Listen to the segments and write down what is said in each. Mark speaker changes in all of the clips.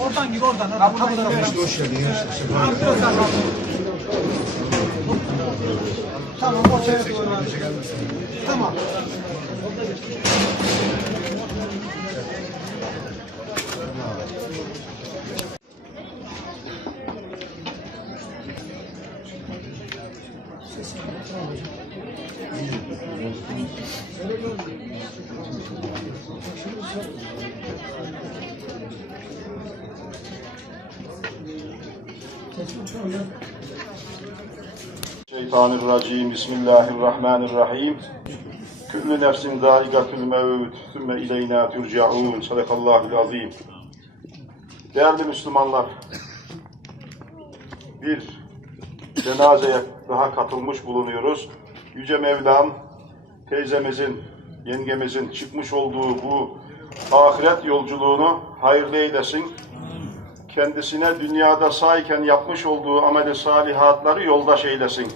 Speaker 1: Oradan gir oradan. oradan. Buradan gir.
Speaker 2: Hoş geldin ya.
Speaker 1: Abi biraz daha kalk. Tamam ortaya doğru. Tamam.
Speaker 3: Şeytanirracim. Bismillahirrahmanirrahim. Küllü nefsin zâigatül mevt. Sümme ileyna turcaun. Sadakallahul azim. Değerli Müslümanlar, bir cenazeye daha katılmış bulunuyoruz. Yüce Mevlam, teyzemizin, yengemizin çıkmış olduğu bu ahiret yolculuğunu hayırlı eylesin kendisine dünyada sayken yapmış olduğu ameli salihatları yoldaş eylesin.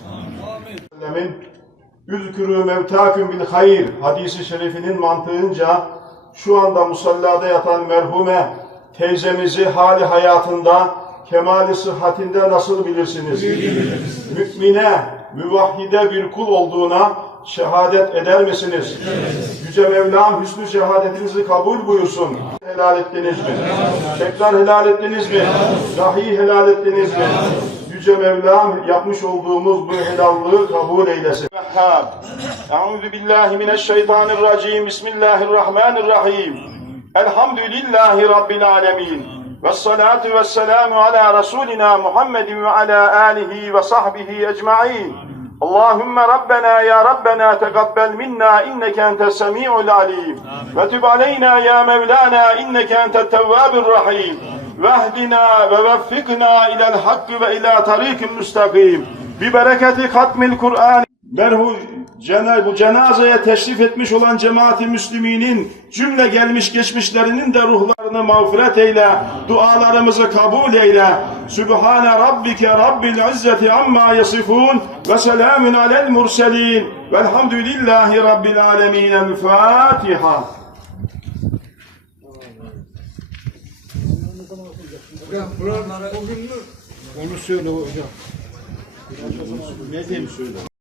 Speaker 3: Amin. Üzkürü mevtaküm bil hayır hadisi şerifinin mantığınca şu anda musallada yatan merhume teyzemizi hali hayatında kemali sıhhatinde nasıl bilirsiniz? Mümine, müvahhide bir kul olduğuna şehadet eder misiniz? Yüce Mevlam hüsnü şehadetinizi kabul buyursun. Helal ettiniz mi? Tekrar helal ettiniz mi? Dahi helal ettiniz mi? Yüce Mevlam yapmış olduğumuz bu helallığı kabul eylesin. Vehhab. Euzu billahi mineşşeytanirracim. Bismillahirrahmanirrahim. Elhamdülillahi Rabbil alemin. والصلاة والسلام على رسولنا محمد وعلى آله وصحبه أجمعين. اللهم ربنا يا ربنا تقبل منا إنك أنت السميع العليم. وتب علينا يا مولانا إنك أنت التواب الرحيم. واهدنا ووفقنا إلى الحق وإلى طريق مستقيم. ببركة ختم القرآن cena, bu cenazeye teşrif etmiş olan cemaati müsliminin cümle gelmiş geçmişlerinin de ruhlarını mağfiret eyle, dualarımızı kabul eyle. Sübhane rabbike rabbil izzeti amma yasifun ve selamun alel murselin velhamdülillahi rabbil alemin. El Fatiha.
Speaker 2: Hocam mü? Onu söyle hocam.
Speaker 3: Ne diyeyim söyle.